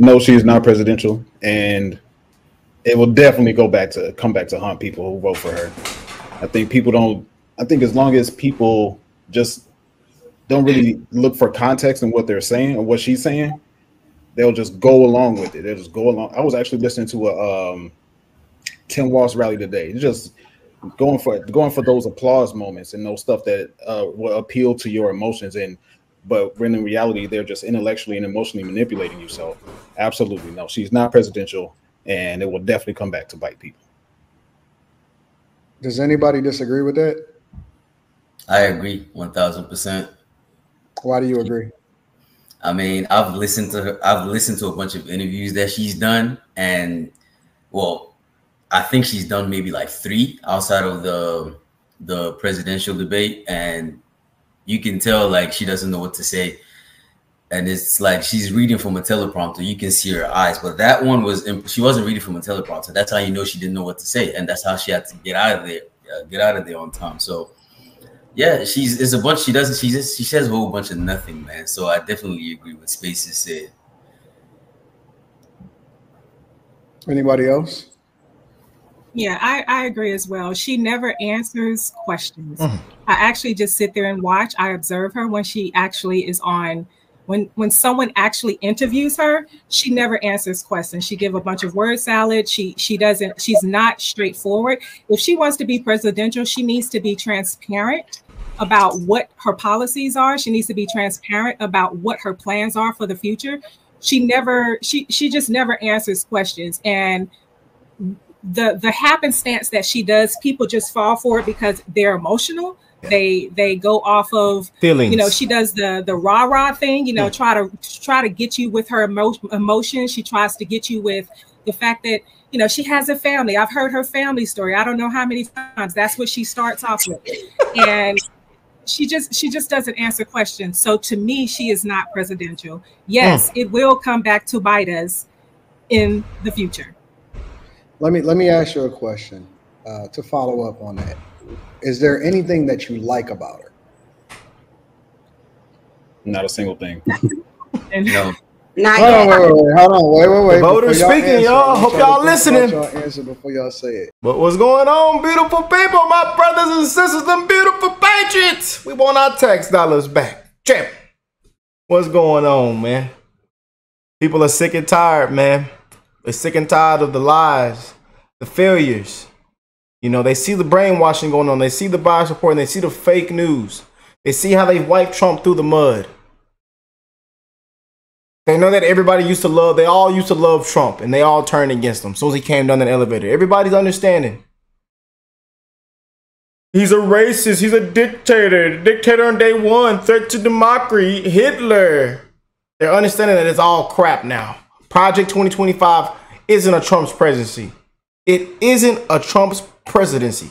No, she is not presidential, and it will definitely come back to haunt people who vote for her. I think people don't. I think as long as people just don't really look for context in what they're saying or what she's saying, they'll just go along with it. They'll just go along. I was actually listening to a Tim Walz rally today. Just going for those applause moments and those stuff that will appeal to your emotions, but when in reality they're just intellectually and emotionally manipulating you. So absolutely no, she's not presidential, and it will definitely come back to bite people. Does anybody disagree with that? I agree 1000%. Why do you agree? I mean, I've listened to a bunch of interviews that she's done, and well, I think she's done maybe like 3 outside of the presidential debate, and you can tell like she doesn't know what to say, and it's like she's reading from a teleprompter. You can see her eyes, but that one she wasn't reading from a teleprompter. That's how you know she didn't know what to say, and that's how she had to get out of there on time. So yeah, it's a bunch. She says a whole bunch of nothing, man. So I definitely agree with Spaces said. Anybody else? Yeah, I agree as well. She never answers questions. I actually just sit there and watch. I observe her when she actually is on. When someone actually interviews her, she never answers questions. She give a bunch of word salad. She's not straightforward. If she wants to be presidential, she needs to be transparent about what her policies are. She needs to be transparent about what her plans are for the future. She just never answers questions. And the happenstance that she does, people just fall for it because they're emotional. They go off of feelings. You know, she does the rah-rah thing, you know, try to get you with her emotions. She tries to get you with the fact that, you know, she has a family. I've heard her family story. I don't know how many times. That's what she starts off with. And she just doesn't answer questions. So to me, she is not presidential. Yes, it will come back to bite us in the future. Let me ask you a question to follow up on that. Is there anything that you like about her? Not a single thing. No. Hold on, wait. The voters speaking, y'all. Hope y'all listening. Y'all answer before y'all say it. But what's going on, beautiful people, my brothers and sisters, them beautiful patriots? We want our tax dollars back. Champ. What's going on, man? People are sick and tired, man. They're sick and tired of the lies, the failures. You know, they see the brainwashing going on. They see the bias report, and they see the fake news. They see how they wiped Trump through the mud. They know that they all used to love Trump, and they all turned against him as soon as he came down that elevator. Everybody's understanding. He's a racist. He's a dictator. Dictator on day one. Threat to democracy. Hitler. They're understanding that it's all crap now. Project 2025 isn't a Trump's presidency. It isn't a Trump's presidency.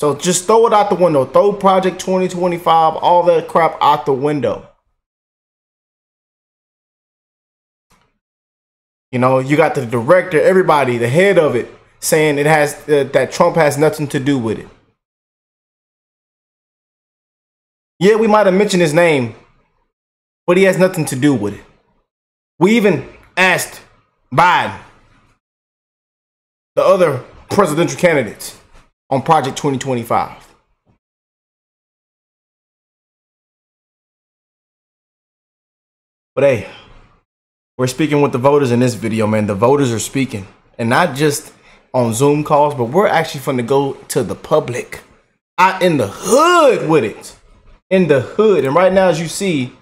So just throw it out the window. Throw Project 2025, all that crap out the window. You know, you got the director, everybody, the head of it, saying it has that Trump has nothing to do with it. Yeah, we might have mentioned his name, but he has nothing to do with it. We even asked Biden, the other presidential candidates, on Project 2025. But hey, we're speaking with the voters in this video, man. The voters are speaking, and not just on Zoom calls, but we're actually going to go to the public, out in the hood with it, in the hood. And right now, as you see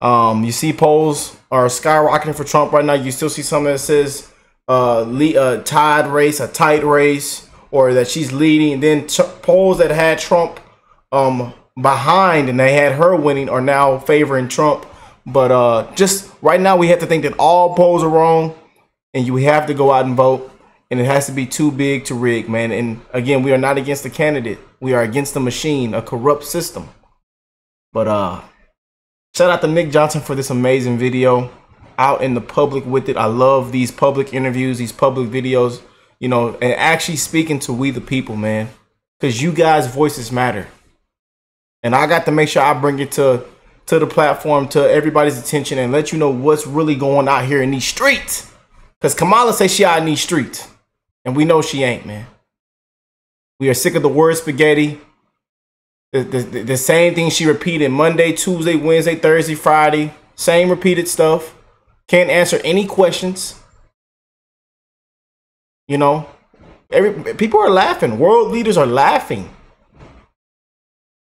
polls are skyrocketing for Trump right now. You still see something that says a tight race, or that she's leading. And then polls that had Trump behind and they had her winning are now favoring Trump. But just right now, we have to think that all polls are wrong, and you have to go out and vote, and it has to be too big to rig, man. And again, we are not against the candidate. We are against the machine, a corrupt system. But shout out to Nick Johnson for this amazing video, out in the public with it. I love these public interviews, these public videos, you know, and actually speaking to we the people, man, because you guys' voices matter. And I got to make sure I bring it to to the platform, to everybody's attention, and let you know what's really going out here in these streets. Because Kamala says she out in these streets, and we know she ain't, man. We are sick of the word spaghetti. The same thing she repeated Monday, Tuesday, Wednesday, Thursday, Friday. Same repeated stuff. Can't answer any questions. You know, people are laughing. World leaders are laughing.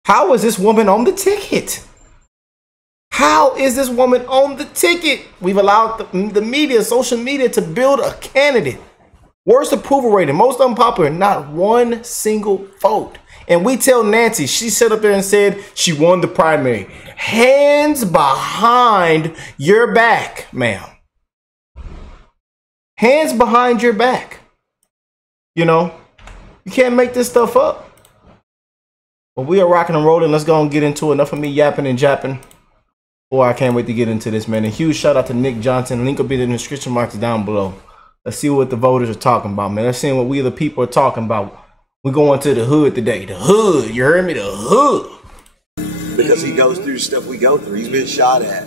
How is this woman on the ticket? How is this woman on the ticket? We've allowed the media, social media, to build a candidate. Worst approval rating, most unpopular, not one single vote. And we tell Nancy, she sat up there and said she won the primary. Hands behind your back, ma'am. Hands behind your back. You know, you can't make this stuff up. But we are rocking and rolling. Let's go and get into it. Enough of me yapping and japping. Boy, I can't wait to get into this, man. A huge shout out to Nick Johnson. Link will be in the description box down below. Let's see what the voters are talking about, man. Let's see what we the people are talking about. We're going to the hood today. The hood. You heard me? The hood. Because he goes through stuff we go through. He's been shot at.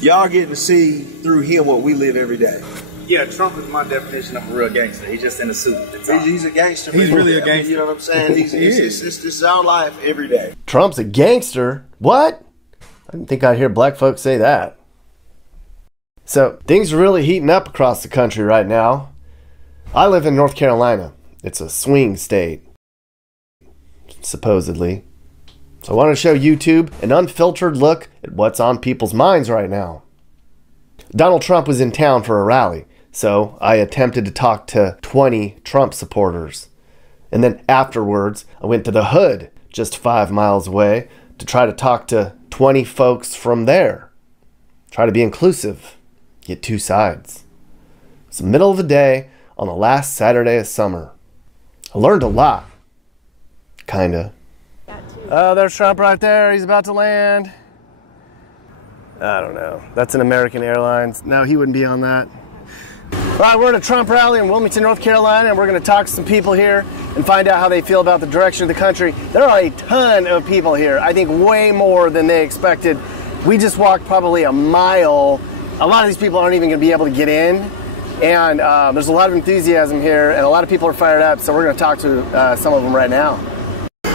Y'all getting to see through him what we live every day. Yeah, Trump is my definition of a real gangster. He's just in a suit. He's a gangster. He's really a gangster. You know what I'm saying? This is our life every day. Trump's a gangster? What? I didn't think I'd hear black folks say that. So, things are really heating up across the country right now. I live in North Carolina. It's a swing state. Supposedly. So I want to show YouTube an unfiltered look at what's on people's minds right now. Donald Trump was in town for a rally, so I attempted to talk to 20 Trump supporters. And then afterwards, I went to the hood, just 5 miles away, to try to talk to 20 folks from there. Try to be inclusive. Get two sides. It's the middle of the day on the last Saturday of summer. I learned a lot. Kinda. Oh, there's Trump right there. He's about to land. I don't know. That's an American Airlines. No, he wouldn't be on that. All right, we're at a Trump rally in Wilmington, North Carolina, and we're going to talk to some people here and find out how they feel about the direction of the country. There are a ton of people here. I think way more than they expected. We just walked probably a mile. A lot of these people aren't even going to be able to get in. And there's a lot of enthusiasm here, and a lot of people are fired up, so we're going to talk to some of them right now.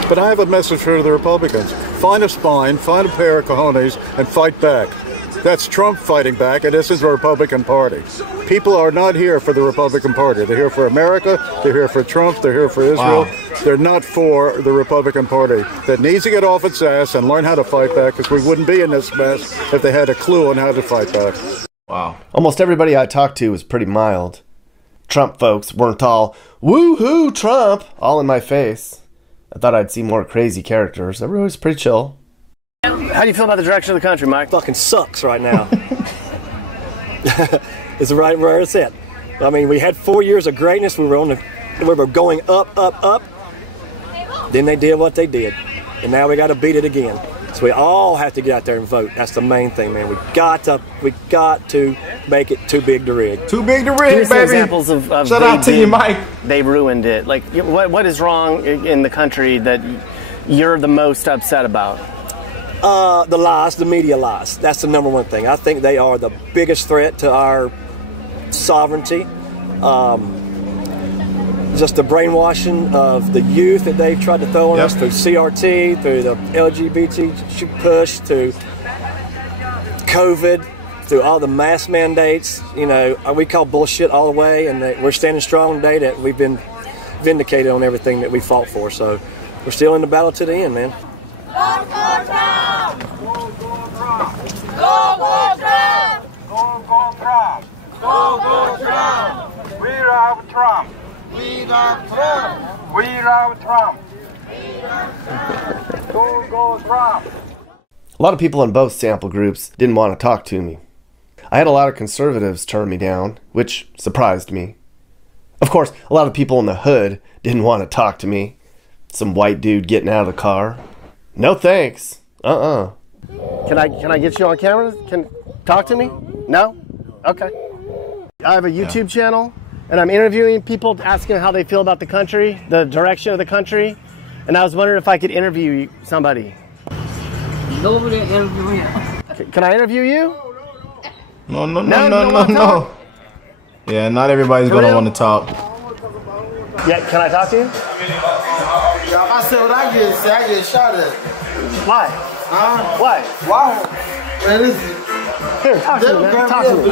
But I have a message for the Republicans. Find a spine, find a pair of cojones, and fight back. That's Trump fighting back, and this is the Republican Party. People are not here for the Republican Party. They're here for America, they're here for Trump, they're here for Israel. Wow. They're not for the Republican Party that needs to get off its ass and learn how to fight back, because we wouldn't be in this mess if they had a clue on how to fight back. Wow. Almost everybody I talked to was pretty mild. Trump folks weren't all, woo-hoo, Trump, all in my face. I thought I'd see more crazy characters. Everybody was pretty chill. How do you feel about the direction of the country, Mike? Fucking sucks right now. It's right where it's at. I mean, we had 4 years of greatness. We were going up, up, up. Then they did what they did, and now we got to beat it again. So we all have to get out there and vote. That's the main thing, man. We got to make it too big to rig. Too big to rig, Here's baby. Examples of Shout out to you, Mike. They ruined it. Like, what is wrong in the country that you're the most upset about? The lies, the media lies. That's the number one thing. I think they are the biggest threat to our sovereignty. Just the brainwashing of the youth that they've tried to throw on us through CRT, through the LGBT push, through COVID, through all the mask mandates. You know, we call bullshit all the way, and we're standing strong today that we've been vindicated on everything that we fought for. So we're still in the battle to the end, man. Go, go, Trump! Go, go, Trump! Go, go, Trump! Go, go, Trump! Go, go, Trump! We love Trump! We love Trump! We love Trump! We love Trump! Go, go, Trump! A lot of people in both sample groups didn't want to talk to me. I had a lot of conservatives turn me down, which surprised me. Of course, a lot of people in the hood didn't want to talk to me. Some white dude getting out of the car. No thanks. Can I get you on camera? Can talk to me? No? Okay. I have a YouTube channel, and I'm interviewing people, asking how they feel about the country, the direction of the country, and I was wondering if I could interview somebody. Go over there and interview him. Can I interview you? No. Yeah, not everybody's gonna want to talk. Yeah, can I talk to you? I said what I get shot at. Why? Why? Why? Man, this is... Here, talk to me, man. Talk to me.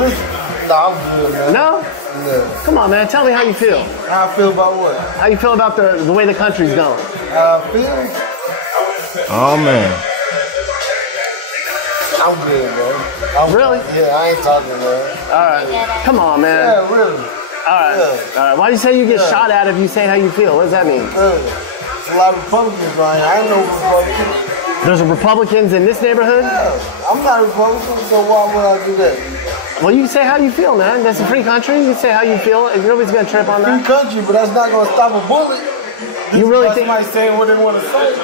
No, I'm good, man. No? Yeah. Come on, man. Tell me how you feel. How I feel about what? How you feel about the way the country's going? How I feel? Oh, man. I'm good, man. Really? Yeah, I ain't talking, man. All right. Come on, man. Yeah, really. All right. Yeah. All right. Why do you say you get shot at if you say how you feel? What does that mean? There's a lot of Republicans around here. I ain't no Republican. There's Republicans in this neighborhood? Yeah. I'm not a Republican, so why would I do that? Well, you can say how you feel, man. That's a free country. You can say how you feel. Nobody's gonna trip on that. Free country, but that's not gonna stop a bullet. You really think somebody saying what they want to say?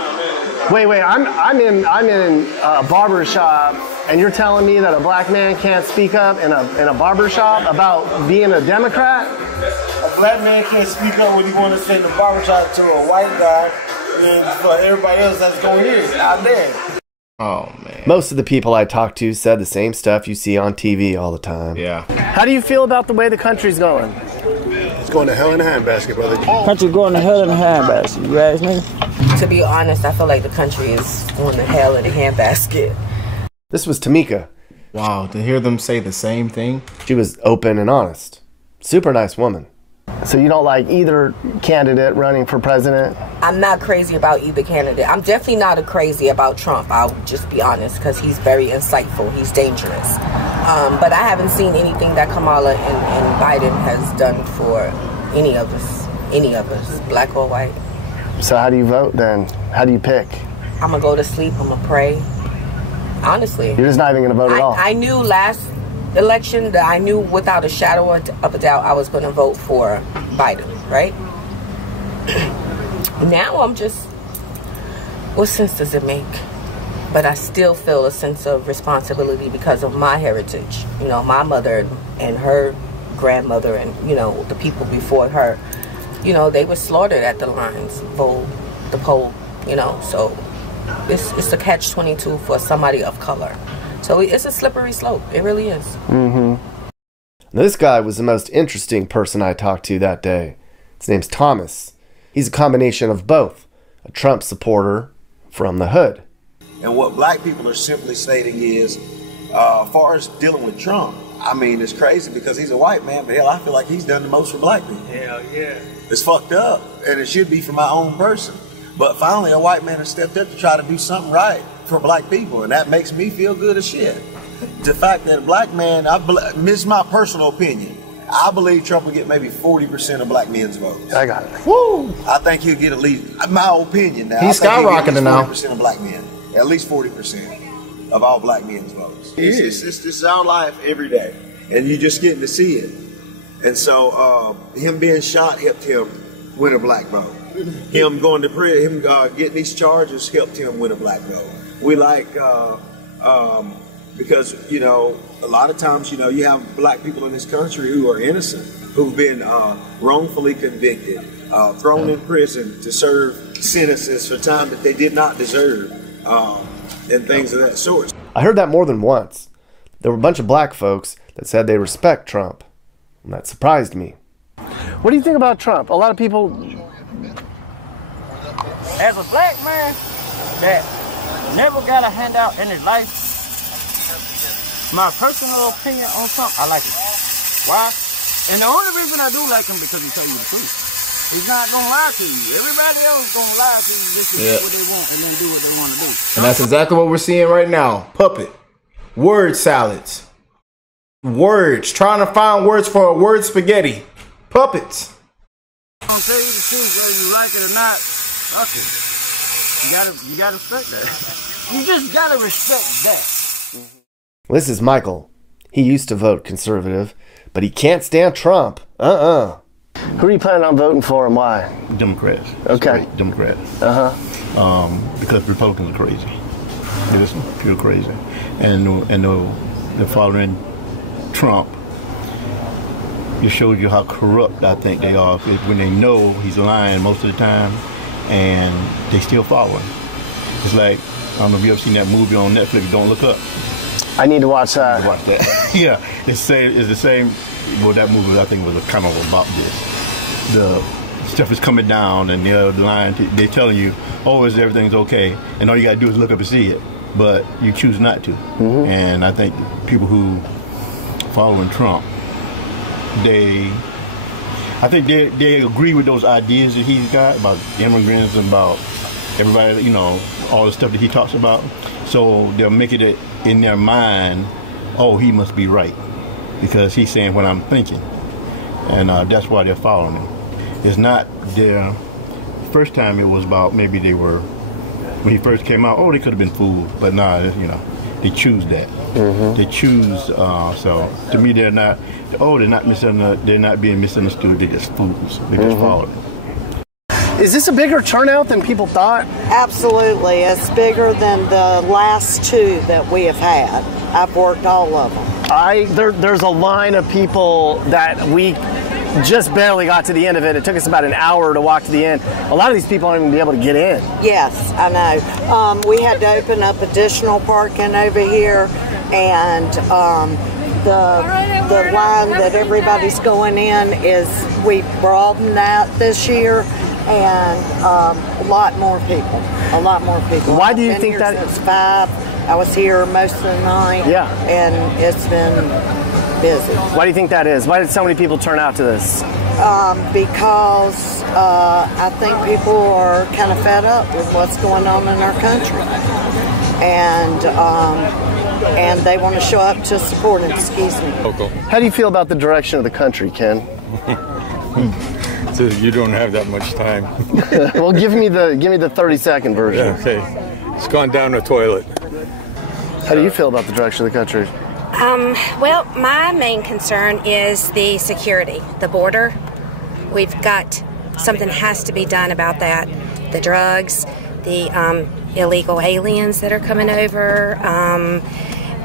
Wait. I'm in a barber shop, and you're telling me that a black man can't speak up in a barber shop about being a Democrat? A black man can't speak up what he want to say in the barber shop to a white guy, and for everybody else that's going here out there. Oh, man. Most of the people I talked to said the same stuff you see on TV all the time. Yeah. How do you feel about the way the country's going? It's going to hell in a handbasket, brother. Country going to hell in a handbasket, you ask me? To be honest, I feel like the country is going to hell in a handbasket. This was Tamika. Wow, to hear them say the same thing. She was open and honest. Super nice woman. So you don't like either candidate running for president? I'm not crazy about either candidate. I'm definitely not crazy about Trump. I'll just be honest, because he's very insightful. He's dangerous. But I haven't seen anything that Kamala and Biden has done for any of us, black or white. So how do you vote then? How do you pick? I'm going to go to sleep. I'm going to pray. Honestly. You're just not even going to vote at all? I knew last election that I knew without a shadow of a doubt I was going to vote for Biden, right? Now I'm just, what sense does it make? But I still feel a sense of responsibility because of my heritage. You know, my mother and her grandmother and, you know, the people before her, you know, they were slaughtered at the lines, the poll, you know, so it's a catch-22 for somebody of color. So it's a slippery slope. It really is. Mm-hmm. This guy was the most interesting person I talked to that day. His name's Thomas. He's a combination of both. A Trump supporter from the hood. And what black people are simply stating is, as far as dealing with Trump, I mean, it's crazy because he's a white man, but hell, I feel like he's done the most for black people. Hell yeah. It's fucked up, and it should be for my own person. But finally, a white man has stepped up to try to do something right for black people, and that makes me feel good as shit. The fact that a black man, this is my personal opinion, I believe Trump will get maybe 40% of black men's votes. I got it. Woo! I think he'll get at least, my opinion now, he's skyrocketing now. 40% of black men, at least 40% of all black men's votes. This is our life every day, and you're just getting to see it. And so him being shot helped him win a black vote. Him going to prison, him getting these charges helped him win a black vote. We like, because, you know, a lot of times, you know, you have black people in this country who are innocent, who've been wrongfully convicted, thrown in prison to serve sentences for time that they did not deserve, and things of that sort. I heard that more than once. There were a bunch of black folks that said they respect Trump. And that surprised me. What do you think about Trump? A lot of people... As a black man that never got a handout in his life, my personal opinion on Trump, I like it. Why? And the only reason I do like him because he's telling you the truth. He's not gonna lie to you. Everybody else gonna lie to you just to get what they want and then do what they want to do. And that's exactly what we're seeing right now. Puppet. Word salads. Words. Trying to find words for a word spaghetti. Puppets. I'm gonna tell you the truth, whether you like it or not. Okay. You gotta respect that. You just gotta respect that. This is Michael. He used to vote conservative, but he can't stand Trump. Who are you planning on voting for and why? Democrats. Okay. Democrats. Because Republicans are crazy. They're just pure crazy. And they're following Trump. It shows you how corrupt I think they are when they know he's lying most of the time and they still follow him. It's like I don't know if you ever seen that movie on Netflix, Don't Look Up. I need to watch that. Watch that. Yeah, it's the same. Well, that movie I think was kind of about this. The stuff is coming down, and the other line they're telling you, "Oh, everything's okay," and all you gotta do is look up and see it, but you choose not to. And I think people who following Trump, I think they agree with those ideas that he's got about immigrants, about everybody, you know, all the stuff that he talks about. So they'll make it in their mind, oh, he must be right because he's saying what I'm thinking, and that's why they're following him. It's not their first time. It was about maybe they were when he first came out. Oh, they could have been fooled, but nah, you know, they choose that. They choose. So to me, they're not. Oh, they're not misunderstood. They're not being misunderstood. They're just fools. They just follow it. Is this a bigger turnout than people thought? Absolutely. It's bigger than the last two that we have had. I've worked all of them. There's a line of people that we just barely got to the end of it. It took us about an hour to walk to the end. A lot of these people aren't even be able to get in. Yes, I know. We had to open up additional parking over here, and the line that everybody's going in is, we broadened that this year, and a lot more people. Why do you think that? Since 5. I was here most of the night. Yeah. And it's been busy. Why do you think that is? Why did so many people turn out to this? Because I think people are kind of fed up with what's going on in our country, and they want to show up to support him. Excuse me. How do you feel about the direction of the country, Ken? So you don't have that much time. Well, give me the 30-second version. Yeah, okay. It's gone down the toilet. How do you feel about the direction of the country? Well, my main concern is the security, the border. We've got, something has to be done about that. The drugs, the illegal aliens that are coming over,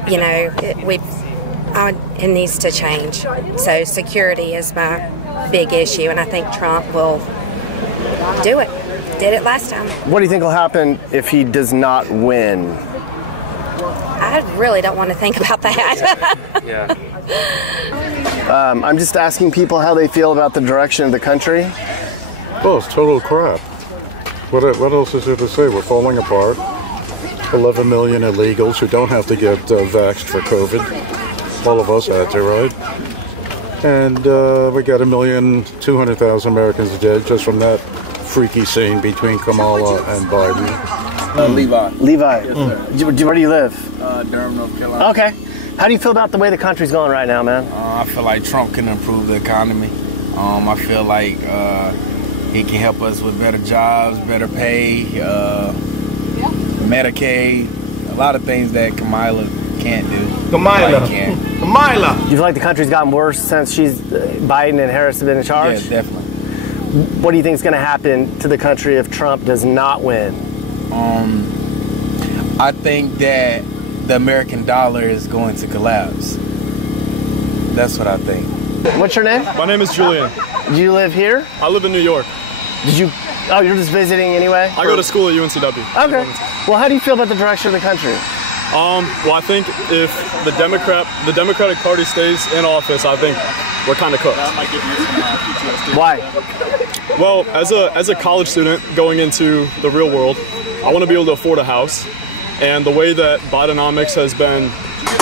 you know, it needs to change. So security is my big issue, and I think Trump will do it. Did it last time. What do you think will happen if he does not win? I really don't want to think about that. Yeah. I'm just asking people how they feel about the direction of the country. Well, it's total crap. What else is there to say? We're falling apart. 11 million illegals who don't have to get vaxxed for COVID. All of us had to, right? And we got 1,200,000 Americans dead just from that freaky scene between Kamala and Biden. Levi. Levi. Yes, sir. Where do you live? Durham, North Carolina. Okay. How do you feel about the way the country's going right now, man? I feel like Trump can improve the economy. I feel like he can help us with better jobs, better pay, Medicaid, a lot of things that Kamala can't do. Kamala. Do you feel like the country's gotten worse since Biden and Harris have been in charge? Yeah, definitely. What do you think is going to happen to the country if Trump does not win? I think that the American dollar is going to collapse. That's what I think. What's your name? My name is Julian. Do you live here? I live in New York. Oh, you're just visiting anyway? I go to school at UNCW. Okay. Well, how do you feel about the direction of the country? Well, I think if the Democratic Party stays in office, I think we're kind of cooked. Why? Well, as a college student going into the real world, I want to be able to afford a house. And the way that Bidenomics has been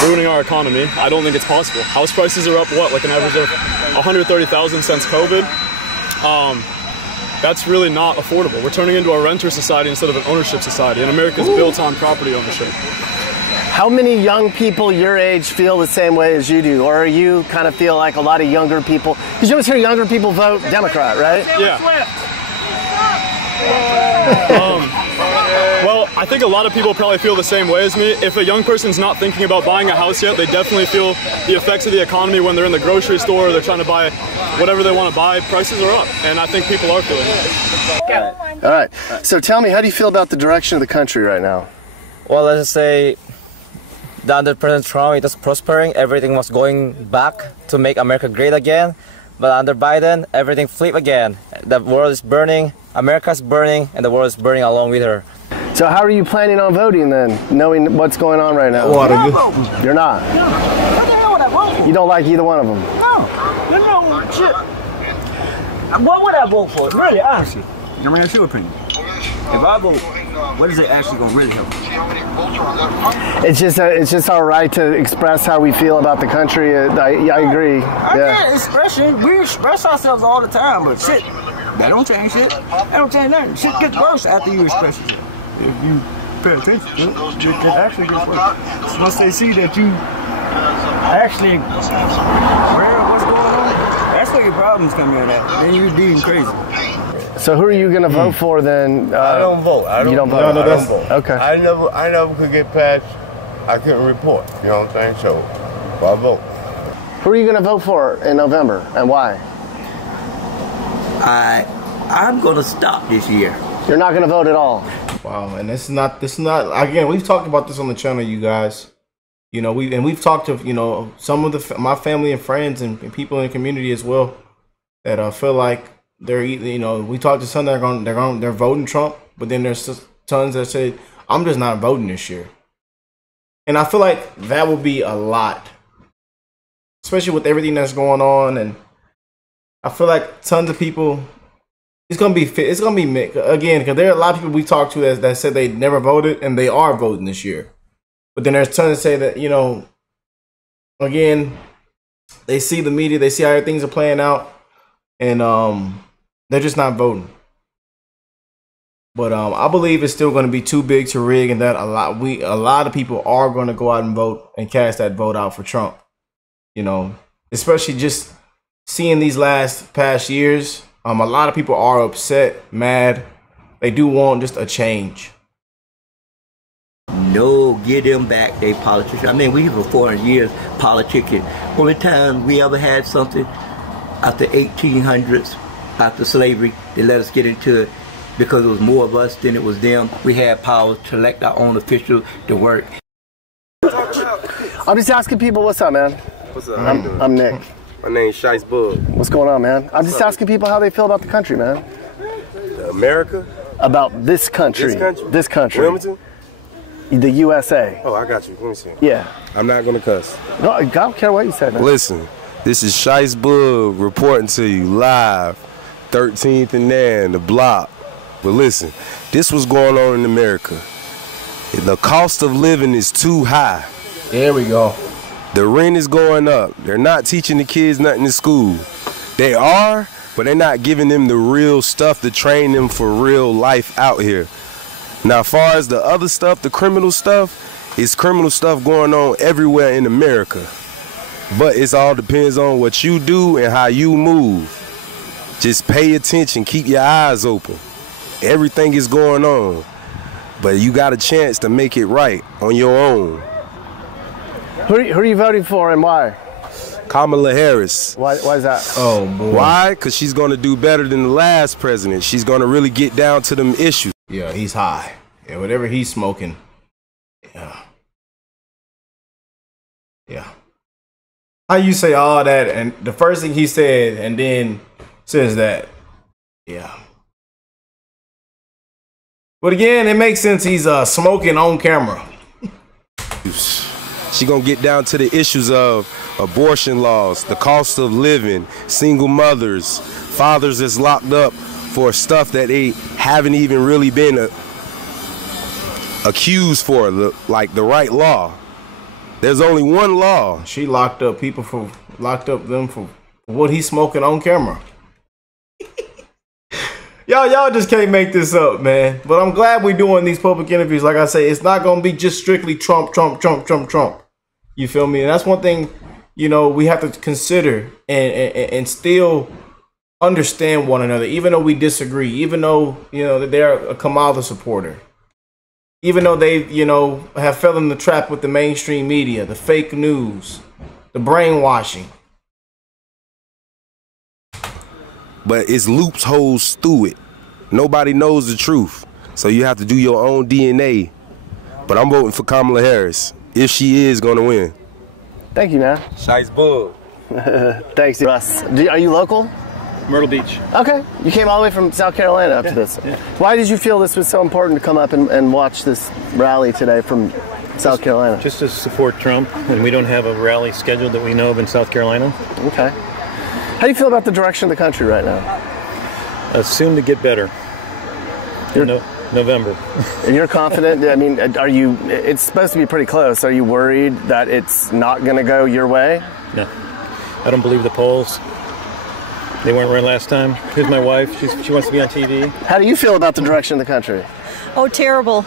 ruining our economy, I don't think it's possible. House prices are up, like an average of $130,000 since COVID. That's really not affordable. We're turning into a renter society instead of an ownership society, and America's built on property ownership. How many young people your age feel the same way as you do? Or you kind of feel like a lot of younger people? Because you always hear younger people vote Democrat, right? Yeah. Well, I think a lot of people probably feel the same way as me. If a young person's not thinking about buying a house yet, they definitely feel the effects of the economy when they're in the grocery store or they're trying to buy whatever they want to buy. Prices are up, and I think people are feeling it. All right. So tell me, how do you feel about the direction of the country right now? Well, let's just say that under President Trump, it was prospering. Everything was going back to make America great again. But under Biden, everything flipped again. The world is burning, America's burning, and the world is burning along with her. So how are you planning on voting then, knowing what's going on right now? You're not? No. What the hell would I vote for? You don't like either one of them? No. You know, shit. What would I vote for? Really, honestly. I mean, that's your opinion. If I vote, what is it actually going to really help? It's just our right to express how we feel about the country. I agree. Yeah, expression. We express ourselves all the time, but shit, that don't change shit. That don't change nothing. Shit gets worse after you express it. If you pay attention, it actually gets worse. So once they see that you actually aware of what's going on, that's where your problems come in at. Then you're being crazy. So who are you going to vote for then? I don't vote. You don't vote? No, I don't vote. Okay. I never could get past, I couldn't report, you know what I'm saying? So, I vote. Who are you going to vote for in November and why? I'm going to stop this year. You're not going to vote at all? Wow, and this is not, again, we've talked about this on the channel, you guys. You know, we've talked to, you know, some of my family and friends and people in the community as well that feel like they're, you know, we talked to some that they're voting Trump, but then there's tons that said, I'm just not voting this year. And I feel like that would be a lot, especially with everything that's going on. And I feel like tons of people, it's gonna be mixed again, because there are a lot of people we talked to that said they never voted and they are voting this year. But then there's tons that say that, you know, again, they see the media, they see how things are playing out, and they're just not voting. But I believe it's still going to be too big to rig, and that a lot of people are going to go out and vote and cast that vote out for Trump. You know, especially just seeing these past years, a lot of people are upset, mad. They do want just a change. No, give them back, they politicians. I mean, we here for 400 years politicking. Only time we ever had something after 1800s, after slavery, they let us get into it because it was more of us than it was them. We had power to elect our own officials to work. I'm just asking people, what's up, man? What's up? I'm Nick. My name's Shice Bug. What's going on, man? I'm just asking people how they feel about the country, man. America? About this country. This country. Wilmington? The USA. Oh, I got you. Let me see. Yeah. I'm not gonna cuss. No, I don't care what you said, man. Listen, this is Shice Bug reporting to you live, 13th and Nan, the block. But listen, this was going on in America. The cost of living is too high. There we go. The rent is going up. They're not teaching the kids nothing in school. They are, but they're not giving them the real stuff to train them for real life out here. Now, as far as the other stuff, the criminal stuff, it's criminal stuff going on everywhere in America. But it all depends on what you do and how you move. Just pay attention, keep your eyes open. Everything is going on, but you got a chance to make it right on your own. Who are you voting for and why? Kamala Harris. Why is that? Oh, boy. Why? Because she's going to do better than the last president. She's going to really get down to them issues. Yeah, he's high. Yeah, whatever he's smoking. Yeah. Yeah. How you say all that, and the first thing he said, and then says that. Yeah. But again, it makes sense he's smoking on camera. She gonna get down to the issues of abortion laws, the cost of living, single mothers, fathers that's locked up for stuff that they haven't even really been accused for, like the right law. There's only one law. She locked up them for what he's smoking on camera. Y'all just can't make this up, man. But I'm glad we're doing these public interviews. Like I say, it's not gonna be just strictly Trump. You feel me? And that's one thing, you know, we have to consider and still understand one another, even though we disagree, even though, you know, that they're a Kamala supporter, even though they, you know, have fell in the trap with the mainstream media, the fake news, the brainwashing. But it's loopholes through it. Nobody knows the truth. So you have to do your own DNA. But I'm voting for Kamala Harris, if she is going to win. Thank you, man. Shice Bug. Thanks, Russ. Are you local? Myrtle Beach. Okay. You came all the way from South Carolina up to this. Yeah. Why did you feel this was so important to come up and watch this rally today from South Carolina? Just to support Trump, and we don't have a rally scheduled that we know of in South Carolina. Okay. How do you feel about the direction of the country right now? Soon to get better. November. And you're confident? I mean, are you? It's supposed to be pretty close. Are you worried that it's not going to go your way? No. I don't believe the polls. They weren't right last time. Here's my wife. She wants to be on TV. How do you feel about the direction of the country? Oh, terrible.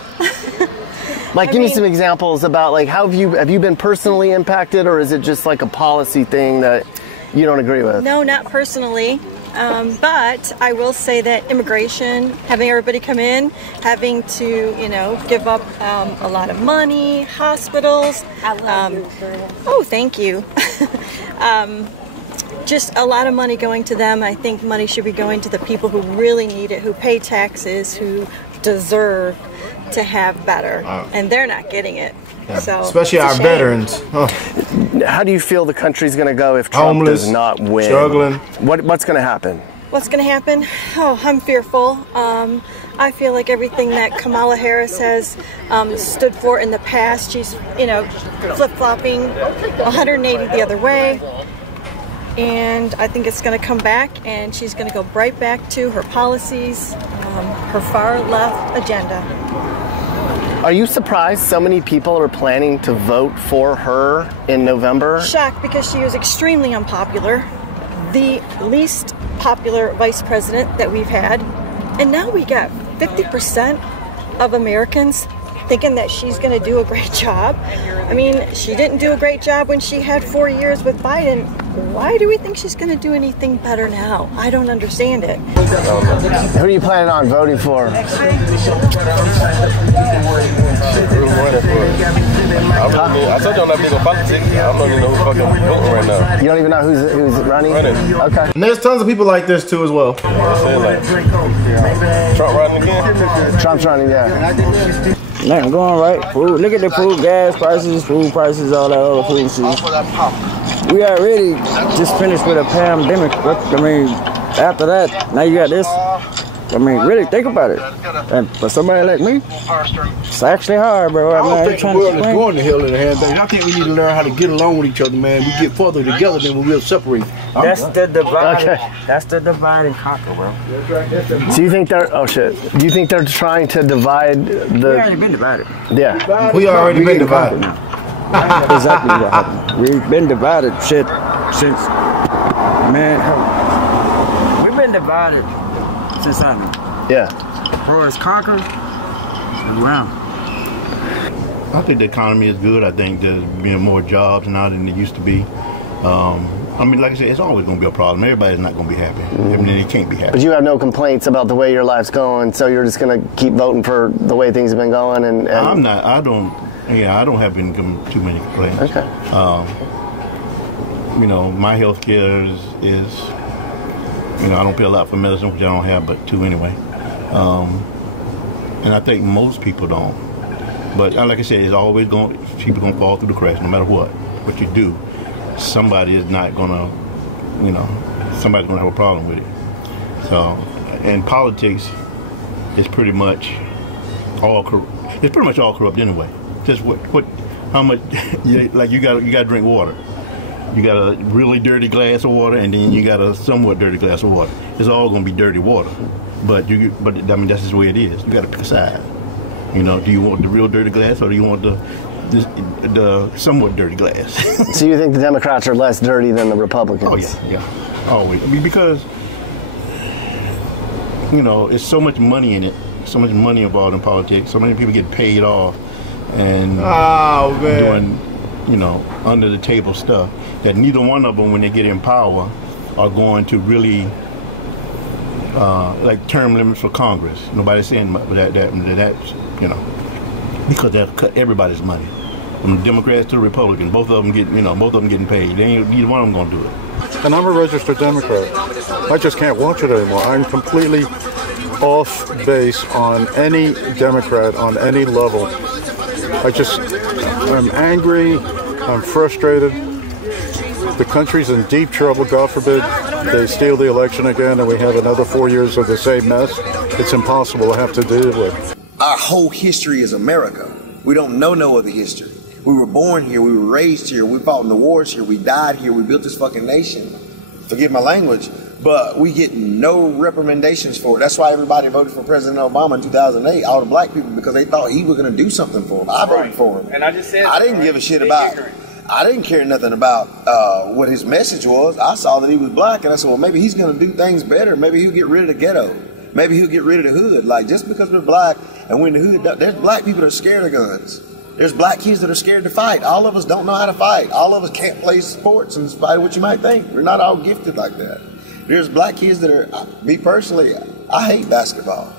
Like, give me some examples about, like, how have you been personally impacted, or is it just like a policy thing that you don't agree with? No, not personally. But I will say that immigration, having everybody come in, having to, give up a lot of money, hospitals. Oh, thank you. Just a lot of money going to them. I think money should be going to the people who really need it, who pay taxes, who deserve to have better, and they're not getting it. Yeah. So, especially our veterans. How do you feel the country's going to go if Trump does not win? Struggling. What's going to happen? What's going to happen? Oh, I'm fearful. I feel like everything that Kamala Harris has stood for in the past, she's, flip-flopping 180 the other way. And I think it's going to come back, and she's going to go right back to her policies, her far-left agenda. Are you surprised so many people are planning to vote for her in November? Shocked, because she was extremely unpopular, the least popular vice president that we've had, and now we got 50% of Americans thinking that she's going to do a great job. I mean, she didn't do a great job when she had 4 years with Biden. Why do we think she's going to do anything better now? I don't understand it. Who are you planning on voting for? I told you I'm not big on politics. I don't even know who's fucking voting right now. You don't even know who's running? Okay. And there's tons of people like this too as well. Trump running again? Trump's running, yeah. Man, going right. Food. Look at the food, gas prices, food prices, all that other food shit. We already just finished with a pandemic. I mean, after that, now you got this. I mean, really think about it. And for somebody like me, it's actually hard, bro. I don't think the world is going to hell in a handbag. I think we need to learn how to get along with each other, man. We get further together than we'll separate. That's the divide. Okay. That's the divide and conquer, bro. So you think they're? Oh shit! Do you think they're trying to divide the? We already been divided. Yeah, we already been divided. Exactly what happened. We've been divided, shit, since we've been divided since I mean. Yeah. Bro, it's conquered and round. I think the economy is good. I think there's more jobs now than there used to be. I mean, like I said, it's always going to be a problem. Everybody's not going to be happy. I mean, they can't be happy. But you have no complaints about the way your life's going, so you're just going to keep voting for the way things have been going. And I'm not. I don't have too many complaints. Okay. My health care is I don't pay a lot for medicine, which I don't have, but two anyway. And I think most people don't. But like I said, it's always people going to fall through the cracks, no matter what you do. Somebody is not going to, somebody's going to have a problem with it. So, and politics is pretty much all corrupt. It's pretty much all corrupt anyway. Just how much, like you got to drink water. You got a really dirty glass of water, and then you got a somewhat dirty glass of water. It's all going to be dirty water. But I mean, that's just the way it is. You got to pick a side. Do you want the real dirty glass, or do you want the somewhat dirty glass? So you think the Democrats are less dirty than the Republicans? Oh yeah, always. I mean, because it's so much money in it, so much money involved in politics. So many people get paid off and doing under the table stuff that neither one of them, when they get in power, are going to really like term limits for Congress. Nobody's saying that's because they'll cut everybody's money, from the Democrats to the Republicans. Both of them getting paid. Neither one of them gonna do it. And I'm a registered Democrat. I just can't watch it anymore. I'm completely off base on any Democrat on any level. I'm angry. I'm frustrated. The country's in deep trouble. God forbid they steal the election again and we have another 4 years of the same mess. It's impossible to have to deal with. Our whole history is America. We don't know no other history. We were born here. We were raised here. We fought in the wars here. We died here. We built this fucking nation. Forgive my language, but we get no reprimandations for it. That's why everybody voted for President Obama in 2008, all the black people, because they thought he was going to do something for them. I voted for him. And I just said I didn't give a shit about it. I didn't care nothing about what his message was. I saw that he was black, and I said, well, maybe he's going to do things better. Maybe he'll get rid of the ghetto. Maybe he'll get rid of the hood. Like, just because we're black and we're in the hood, there's black people that are scared of guns. There's black kids that are scared to fight. All of us don't know how to fight. All of us can't play sports in spite of what you might think. We're not all gifted like that. There's black kids that are, me personally, I hate basketball.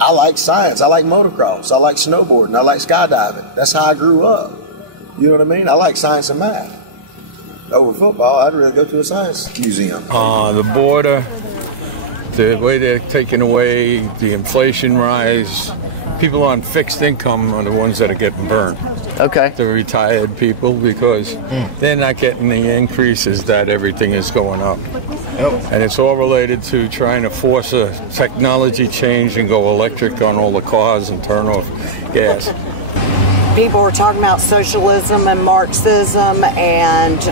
I like science. I like motocross. I like snowboarding. I like skydiving. That's how I grew up. You know what I mean? I like science and math. Over football, I'd rather go to a science museum. The border, the way they're taking away the inflation rise, people on fixed income are the ones that are getting burned. Okay. The retired people, because they're not getting the increases that everything is going up. And it's all related to trying to force a technology change and go electric on all the cars and turn off gas. People were talking about socialism and Marxism, and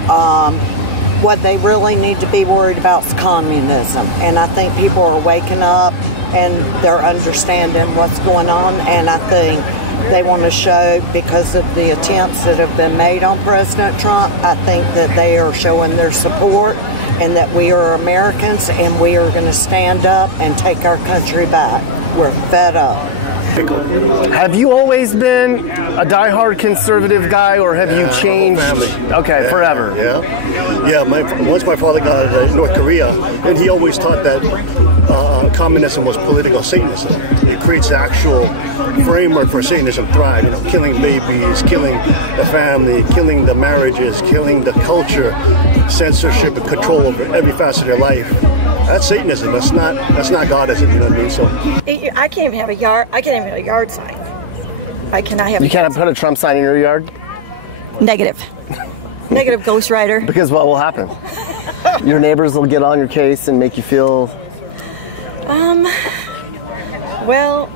what they really need to be worried about is communism. And I think people are waking up and they're understanding what's going on, and I think they want to show, because of the attempts that have been made on President Trump, I think that they are showing their support and that we are Americans and we are going to stand up and take our country back. We're fed up. Have you always been a diehard conservative guy, or have you changed? Okay, forever. Yeah. Once my father got out of North Korea, and he always taught that communism was political Satanism. It creates the actual framework for Satanism to thrive. You know, killing babies, killing the family, killing the marriages, killing the culture, censorship and control over every facet of their life. That's Satanism. That's not Godism. You know what I mean? So I can't even have a yard. I can't even have a yard sign. I cannot have. You can't put a Trump sign in your yard? Negative. Negative, Ghost Rider. Because what will happen? Your neighbors will get on your case and make you feel. Well,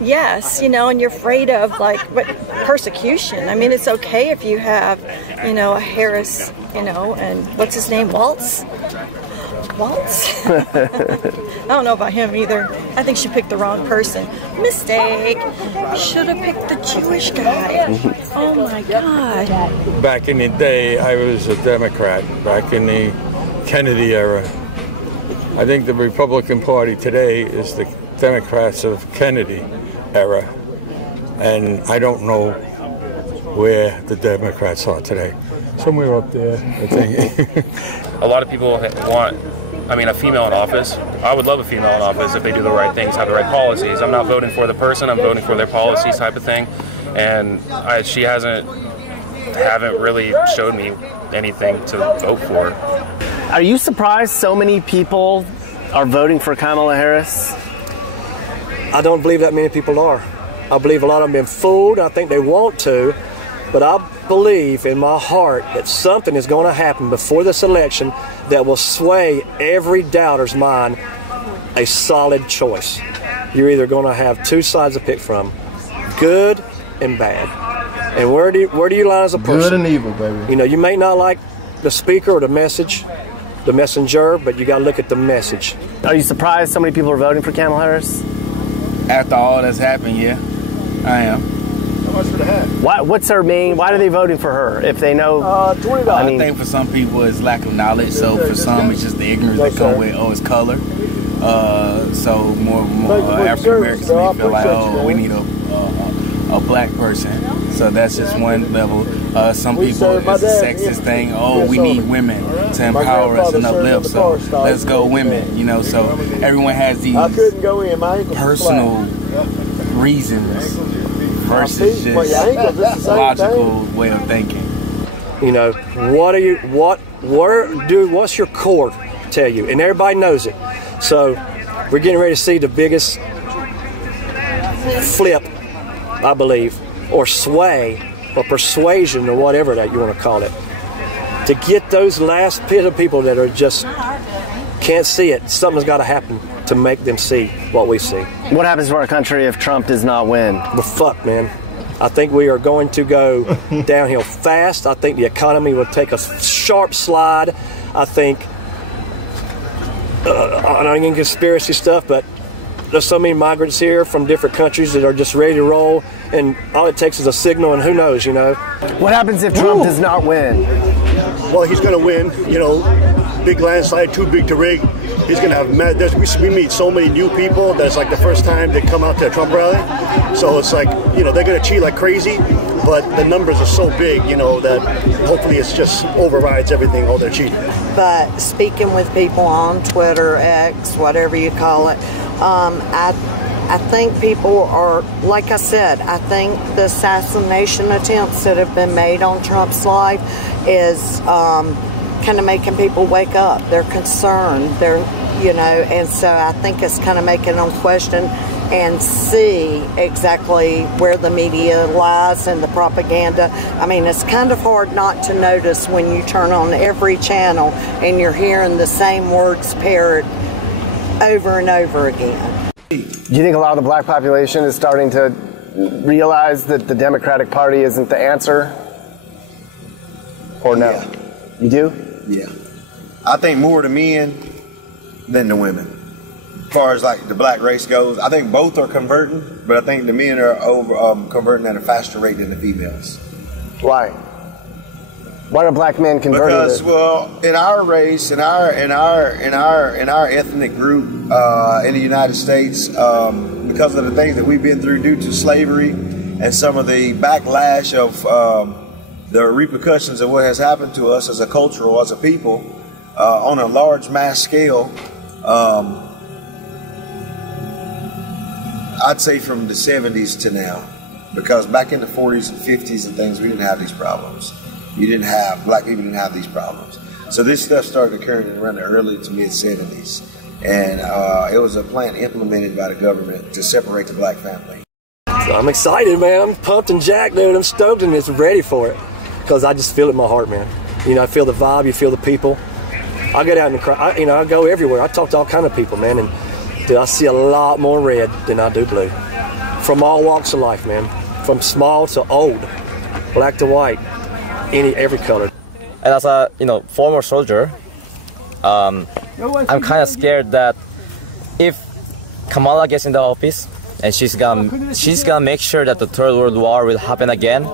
yes, you know, and you're afraid of like what persecution. I mean, it's okay if you have, you know, a Harris, you know, and what's his name, Waltz. I don't know about him either. I think she picked the wrong person. Mistake. Should have picked the Jewish guy. Oh my God. Back in the day, I was a Democrat. Back in the Kennedy era. I think the Republican Party today is the Democrats of Kennedy era. And I don't know where the Democrats are today. Somewhere up there, I think. A lot of people want, a female in office. I would love a female in office if they do the right things, have the right policies. I'm not voting for the person, I'm voting for their policies type of thing. And she haven't really showed me anything to vote for. Are you surprised so many people are voting for Kamala Harris? I don't believe that many people are. I believe a lot of them have been fooled. I think they want to, but I believe in my heart that something is going to happen before this election that will sway every doubter's mind a solid choice. You're either going to have two sides to pick from, good and bad. And where do you lie as a person? Good and evil, baby. You know, you may not like the speaker or the message, the messenger, but you got to look at the message. Are you surprised so many people are voting for Kamala Harris? After all that's happened, yeah, I am. How much for the hat? What's her main? Why are they voting for her if they know? $20. I think for some people it's lack of knowledge. So for some it's just the ignorance that come with it's color. So more African Americans may feel like we need a black person. So that's just one level. Some people it's a sexist thing. We need women to empower us and uplift. So let's go women. You know. So everyone has these personal reasons versus just logical way of thinking. You know, what's your core tell you? And everybody knows it. So we're getting ready to see the biggest flip, I believe, or sway, or persuasion, or whatever that you want to call it. to get those last pit of people that are just can't see it. Something's got to happen to make them see what we see. What happens to our country if Trump does not win? We're fucked, man. I think we are going to go downhill fast. I think the economy will take a sharp slide. I think, I don't get conspiracy stuff, but there's so many migrants here from different countries that are just ready to roll, and all it takes is a signal, and who knows, you know. What happens if Trump does not win? Well, he's going to win, you know, big landslide, too big to rig. He's going to have mad. We meet so many new people that's like the first time they come out to a Trump rally. So it's like, you know, they're going to cheat like crazy, but the numbers are so big, you know, that hopefully it's just overrides everything, all their cheating. But speaking with people on Twitter, X, whatever you call it, I think people are, like I said, I think the assassination attempts that have been made on Trump's life is kind of making people wake up. They're concerned. They're, you know, and so I think it's kind of making them question and see exactly where the media lies and the propaganda. I mean, it's kind of hard not to notice when you turn on every channel and you're hearing the same words parrot over and over again. Do you think a lot of the black population is starting to realize that the Democratic Party isn't the answer? Or no? Yeah. You do? Yeah. I think more the men than the women. As far as like the black race goes, I think both are converting, but I think the men are converting at a faster rate than the females. Why? Why are black men converting? Because, well, in our race, in our ethnic group in the United States, because of the things that we've been through due to slavery and some of the backlash of the repercussions of what has happened to us as a culture or as a people on a large mass scale, I'd say from the 70s to now, because back in the 40s and 50s and things, we didn't have these problems. Black people didn't have these problems. So this stuff started occurring around the early to mid 70s. And it was a plan implemented by the government to separate the black family. So I'm excited, man. I'm pumped and jacked, dude. I'm stoked and it's ready for it. Because I just feel it in my heart, man. You know, I feel the vibe, you feel the people. I get out and cry, I go everywhere. I talk to all kind of people, man. And dude, I see a lot more red than I do blue. From all walks of life, man. From small to old, black to white. Every color. And as a former soldier, I'm kind of scared that if Kamala gets in the office and she's gonna make sure that the Third World War will happen again,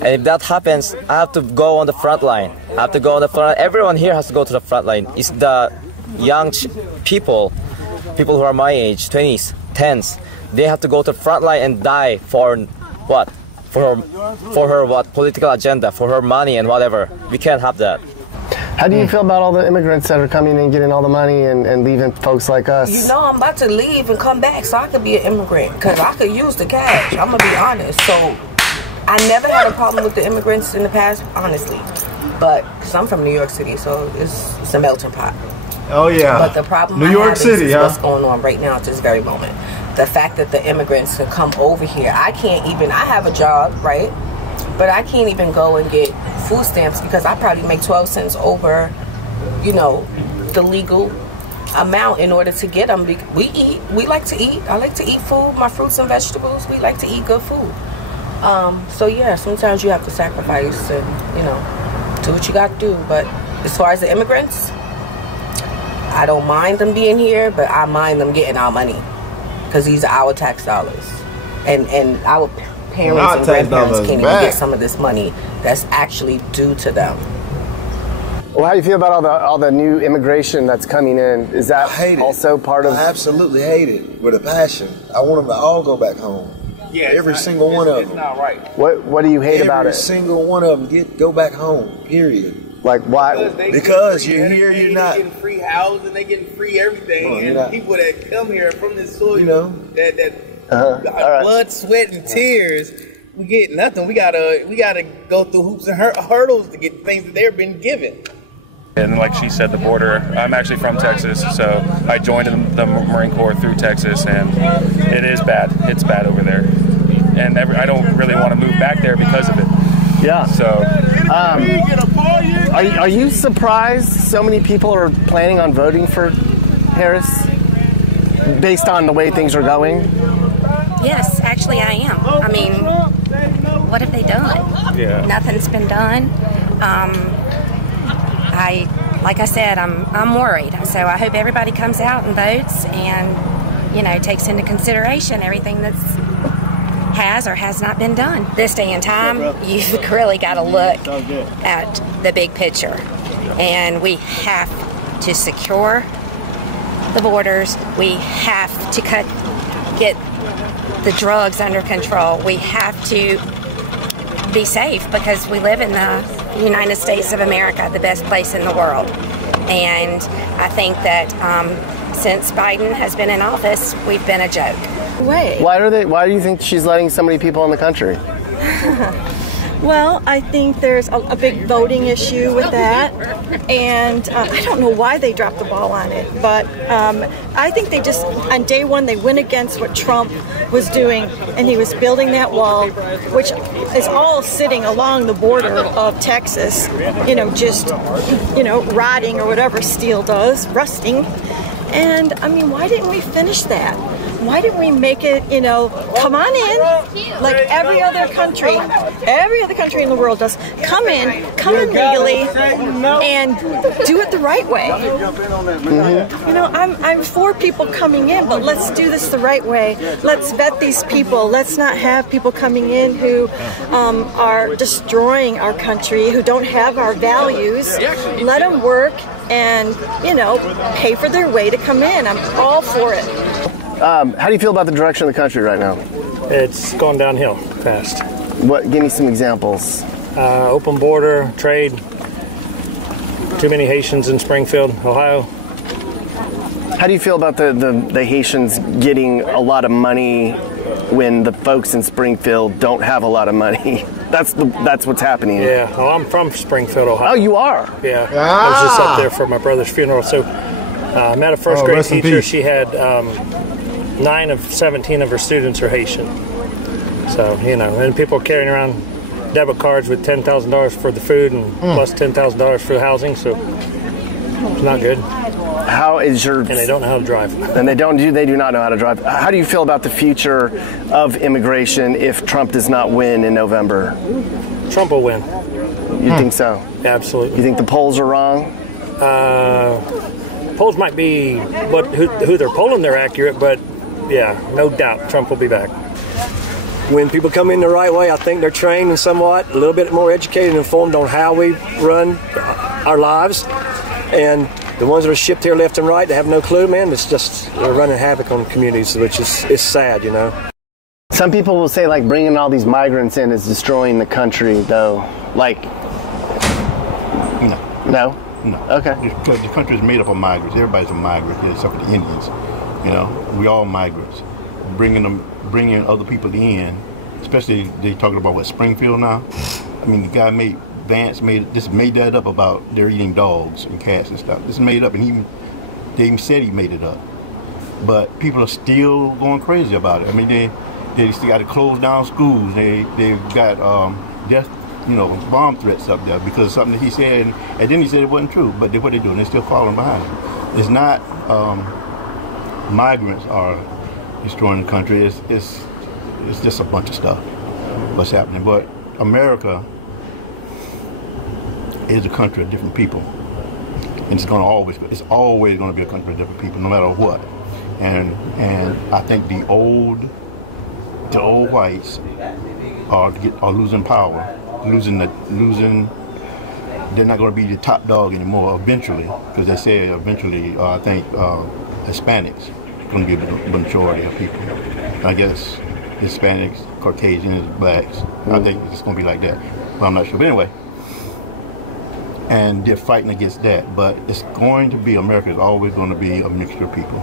and if that happens, I have to go on the front line. Everyone here has to go to the front line. It's the young people who are my age, 20s, 10s. They have to go to the front line and die for what? For her what political agenda, for her money and whatever. We can't have that. How do you feel about all the immigrants that are coming and getting all the money and leaving folks like us? You know, I'm about to leave and come back so I could be an immigrant because I could use the cash. I'm going to be honest. So I never had a problem with the immigrants in the past, honestly. But because I'm from New York City, so it's a melting pot. Oh, yeah. But the problem New York City, is what's going on right now at this very moment. The fact that the immigrants can come over here, I have a job, right? But I can't even go and get food stamps because I probably make 12 cents over, the legal amount in order to get them. We like to eat. I like to eat food, my fruits and vegetables. We like to eat good food. So yeah, sometimes you have to sacrifice and, do what you got to do. But as far as the immigrants, I don't mind them being here, but I mind them getting our money. Because these are our tax dollars. And our parents and grandparents can't even get some of this money that's actually due to them. Well, how do you feel about all the new immigration that's coming in? Is that also part of... I absolutely hate it with a passion. I want them to all go back home. Yeah, every single one of them. It's not right. What do you hate about it? Every single one of them go back home, period. Like why? Because you're here, you're not. They getting free housing, they getting free everything, and people that come here from this soil, blood, sweat, and tears, we get nothing. We gotta go through hoops and hurdles to get things that they've been given. And like she said, the border. I'm actually from Texas, so I joined the Marine Corps through Texas, and it is bad. It's bad over there, and I don't really want to move back there because of it. Yeah. So. Are you surprised so many people are planning on voting for Harris based on the way things are going? Yes, actually I am. I mean, what have they done? Yeah. Nothing's been done. Like I said, I'm worried. So I hope everybody comes out and votes and, you know, takes into consideration everything that's has or has not been done. This day and time, you've really got to look at the big picture. And we have to secure the borders. We have to get the drugs under control. We have to be safe because we live in the United States of America, the best place in the world. And I think that since Biden has been in office, we've been a joke. Why do you think she's letting so many people in the country? Well, I think there's a big voting issue with that, and I don't know why they dropped the ball on it, but I think they just, on day one, they went against what Trump was doing, and he was building that wall, which is all sitting along the border of Texas, you know, just, you know, rotting or whatever steel does, rusting. And, I mean, why didn't we finish that? Why didn't we make it, you know, come on in, like every other country in the world does. Come in legally, and do it the right way. You know, I'm for people coming in, but let's do this the right way. Let's vet these people. Let's not have people coming in who are destroying our country, who don't have our values. Let them work and, you know, pay for their way to come in. I'm all for it. How do you feel about the direction of the country right now? It's gone downhill fast. Give me some examples. Open border, trade, too many Haitians in Springfield, Ohio. How do you feel about the Haitians getting a lot of money when the folks in Springfield don't have a lot of money? That's what's happening. Yeah, well, I'm from Springfield, Ohio. Oh, you are? Yeah, I was just up there for my brother's funeral. So I met a first grade teacher. She had 9 of 17 of her students are Haitian. So, you know, and people are carrying around debit cards with $10,000 for the food and plus $10,000 for the housing. So it's not good. How is your... And they don't know how to drive. And they do not know how to drive. How do you feel about the future of immigration if Trump does not win in November? Trump will win. You think so? Absolutely. You think the polls are wrong? Polls might be, but who they're polling, they're accurate, but yeah, no doubt Trump will be back. When people come in the right way, I think they're trained and somewhat a little bit more educated and informed on how we run our lives. And the ones that are shipped here left and right, they have no clue, man. It's just they're running havoc on communities, which is sad, you know. Some people will say, like, bringing all these migrants in is destroying the country, though. Like, no. Okay. The country is made up of migrants. Everybody's a migrant, except for the Indians. You know, we all migrants. Bringing other people in, especially they talking about Springfield now. I mean, the guy Vance made that up about they're eating dogs and cats and stuff. This is made up, and they even said he made it up. But people are still going crazy about it. I mean, they still got to close down schools. They've got death, you know, bomb threats up there because of something that he said, and then he said it wasn't true. But what they're doing, they're still following behind him. It's not migrants are destroying the country. It's just a bunch of stuff what's happening. But America is a country of different people, and it's always going to be a country of different people, no matter what. And I think the old whites are losing power, losing. They're not going to be the top dog anymore eventually, because they say eventually. I think Hispanics are going to be the majority of people. I guess Hispanics, Caucasians, blacks. I think it's going to be like that, but I'm not sure. But anyway. And they're fighting against that, but it's going to be, America is always going to be a mixture of people.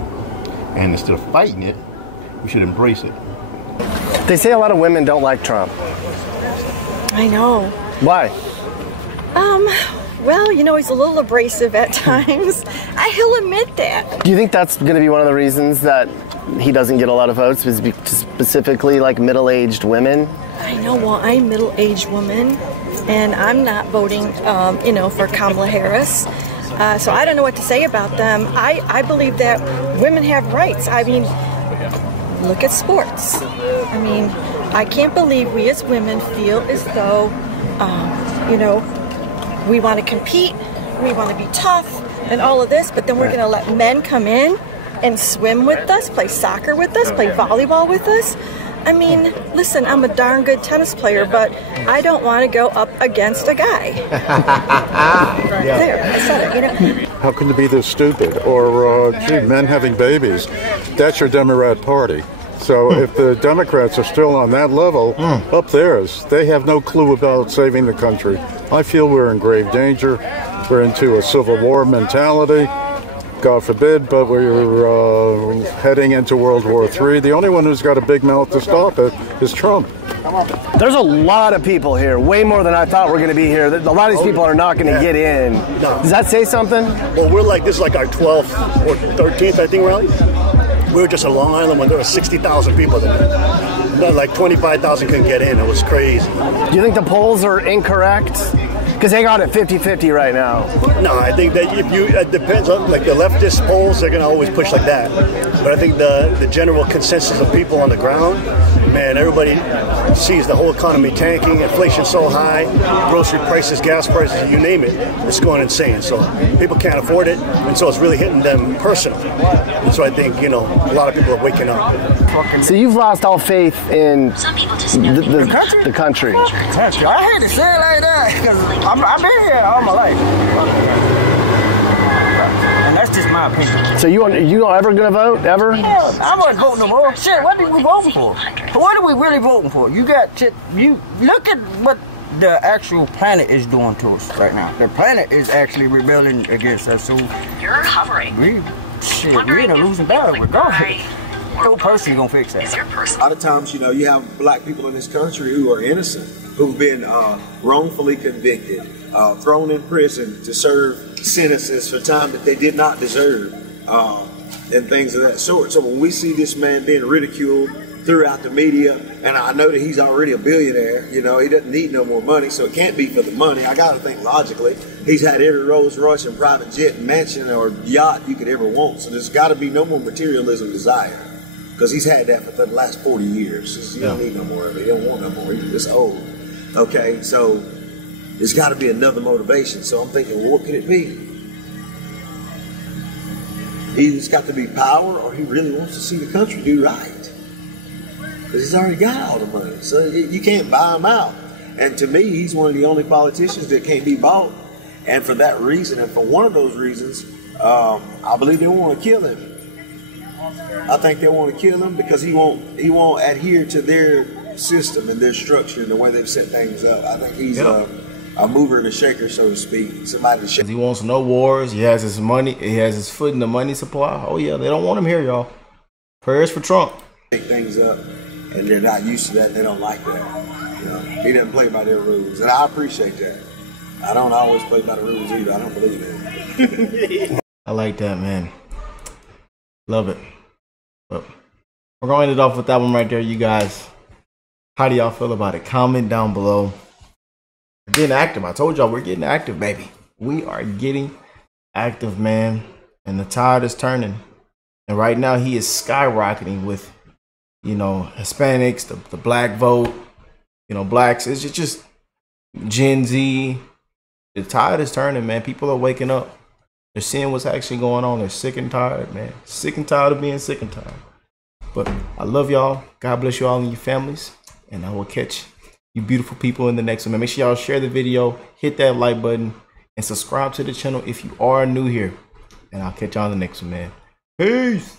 And instead of fighting it, we should embrace it. They say a lot of women don't like Trump. I know. Why? Well, you know, he's a little abrasive at times. He'll admit that. Do you think that's going to be one of the reasons that he doesn't get a lot of votes, specifically like middle-aged women? I know, well, I'm a middle-aged woman. and I'm not voting, you know, for Kamala Harris. So I don't know what to say about them. I believe that women have rights. I mean, look at sports. I mean, I can't believe we as women feel as though, you know, we want to compete, we want to be tough, and all of this, but then we're going to let men come in and swim with us, play soccer with us, play volleyball with us. I mean, listen, I'm a darn good tennis player, but I don't want to go up against a guy. There, I said it, you know. How can you be this stupid? Or, gee, men having babies. That's your Democrat Party. So if the Democrats are still on that level, up theirs, they have no clue about saving the country. I feel we're in grave danger. We're into a civil war mentality. God forbid, but we're heading into World War III. The only one who's got a big mouth to stop it is Trump. There's a lot of people here, way more than I thought were going to be here. A lot of these people are not going to get in. Does that say something? Well, we're like, this is like our 12th or 13th, I think, rally. We were just on Long Island when there were 60,000 people there. Like 25,000 couldn't get in. It was crazy. Do you think the polls are incorrect? Because they got it 50-50 right now. No, I think that if you, it depends on, like the leftist polls, they're going to always push like that. But I think the general consensus of people on the ground, man, everybody sees the whole economy tanking, inflation so high, grocery prices, gas prices, you name it, it's going insane. So people can't afford it, and so it's really hitting them personally. And so I think, you know, a lot of people are waking up. So you've lost all faith in the country? I hate to say it like that, because I've been here all my life. And that's just my opinion. So you ever gonna vote, ever? Hell, I wasn't voting no more. Shit, what are we voting for? What are we really voting for? You got shit, you look at what the actual planet is doing to us right now. The planet is actually rebelling against us. So you're hovering. We're in a losing battle regardless. No person gonna fix that. A lot of times, you know, you have black people in this country who are innocent, who've been wrongfully convicted, thrown in prison to serve sentences for time that they did not deserve, and things of that sort. So when we see this man being ridiculed throughout the media, and I know that he's already a billionaire, you know, he doesn't need no more money, so it can't be for the money. I gotta think logically. He's had every Rolls Royce and private jet, mansion, or yacht you could ever want, so there's gotta be no more materialism desire. Because he's had that for the last 40 years. He don't need no more of it. He don't want no more. He's just old. Okay, so there's got to be another motivation. So I'm thinking, well, what could it be? Either got to be power, or he really wants to see the country do right. Because he's already got all the money. So you can't buy him out. And to me, he's one of the only politicians that can't be bought. And for that reason, and for one of those reasons, I believe they want to kill him. I think they want to kill him because he won't adhere to their system and their structure and the way they've set things up. I think he's a mover and a shaker, so to speak. Somebody to shake. He wants no wars. He has his money. He has his foot in the money supply. Oh yeah, they don't want him here, y'all. Prayers for Trump. Shake things up, and they're not used to that. They don't like that. You know, he doesn't play by their rules, and I appreciate that. I don't always play by the rules either. I don't believe that. I like that, man. Love it. But we're going to end it off with that one right there, you guys. How do y'all feel about it? Comment down below. We're getting active. I told y'all we're getting active, baby. We are getting active, man. And the tide is turning. And right now he is skyrocketing with, you know, Hispanics, the black vote, you know, blacks. It's just Gen Z. The tide is turning, man. People are waking up. They're seeing what's actually going on. They're sick and tired, man. Sick and tired of being sick and tired. But I love y'all. God bless you all and your families. And I will catch you beautiful people in the next one. Man, make sure y'all share the video, hit that like button, and subscribe to the channel if you are new here. And I'll catch y'all in the next one, man. Peace.